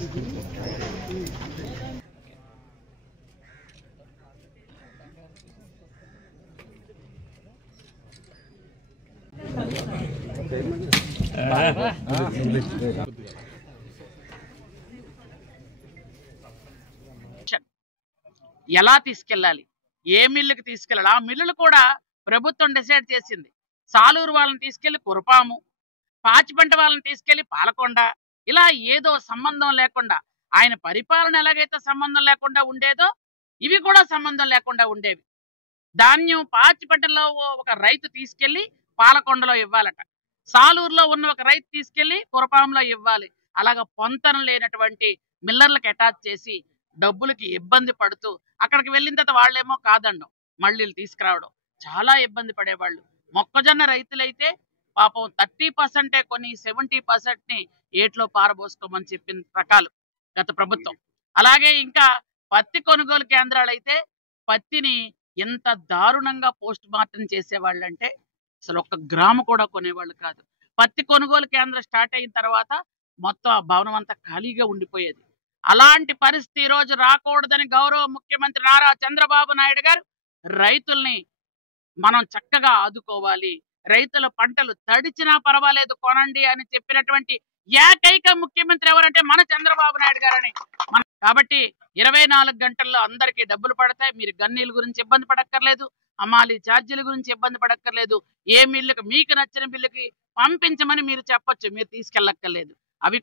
ఎలా తీసుకెళ్ళాలి, ఏ మిల్లుకి తీసుకెళ్ళాలి, ఆ మిల్లులు కూడా ప్రభుత్వం డిసైడ్ చేసింది. సాలూరు వాళ్ళని తీసుకెళ్లి కురపాము, పాచిపంట వాళ్ళని తీసుకెళ్లి పాలకొండ, ఇలా ఏదో సంబంధం లేకుండా ఆయన పరిపాలన ఎలాగైతే సంబంధం లేకుండా ఉండేదో ఇవి కూడా సంబంధం లేకుండా ఉండేవి. ధాన్యం పాచిపంటలో ఒక రైతు తీసుకెళ్లి పాలకొండలో ఇవ్వాలట, సాలూరులో ఉన్న ఒక రైతు తీసుకెళ్లి కురపాంలో ఇవ్వాలి. అలాగా పొంతన లేనటువంటి మిల్లర్లకు అటాచ్ చేసి డబ్బులకి ఇబ్బంది పడుతూ అక్కడికి వెళ్ళిన తర్వాత వాళ్ళేమో కాదండం, మళ్ళీ తీసుకురావడం, చాలా ఇబ్బంది పడేవాళ్ళు. మొక్కజొన్న రైతులైతే పాపం 30% కొని 70% ఏట్లో పారబోసుకోమని చెప్పిన రకాలు గత ప్రభుత్వం. అలాగే ఇంకా పత్తి కొనుగోలు కేంద్రాలు అయితే పత్తిని ఎంత దారుణంగా పోస్ట్ మార్టం చేసేవాళ్ళంటే అసలు ఒక్క గ్రాము కూడా కొనేవాళ్ళు కాదు. పత్తి కొనుగోలు కేంద్రం స్టార్ట్ అయిన తర్వాత మొత్తం ఆ భవనం అంతా ఖాళీగా ఉండిపోయేది. అలాంటి పరిస్థితి ఈ రోజు రాకూడదని గౌరవ ముఖ్యమంత్రి నారా చంద్రబాబు నాయుడు గారు రైతుల్ని మనం చక్కగా ఆదుకోవాలి, రైతుల పంటలు తడిచినా పర్వాలేదు కొనండి అని చెప్పినటువంటి ఏకైక ముఖ్యమంత్రి ఎవరంటే మన చంద్రబాబు నాయుడు గారని. కాబట్టి 24 గంటల్లో అందరికీ డబ్బులు పడతాయి. మీరు గన్నీల గురించి ఇబ్బంది పడక్కర్లేదు, అమ్మాలి ఛార్జీల గురించి ఇబ్బంది పడక్కర్లేదు. ఏ మిల్లుకి మీకు నచ్చిన మిల్లుకి పంపించమని మీరు చెప్పొచ్చు, మీరు తీసుకెళ్ళక్కర్లేదు. అవి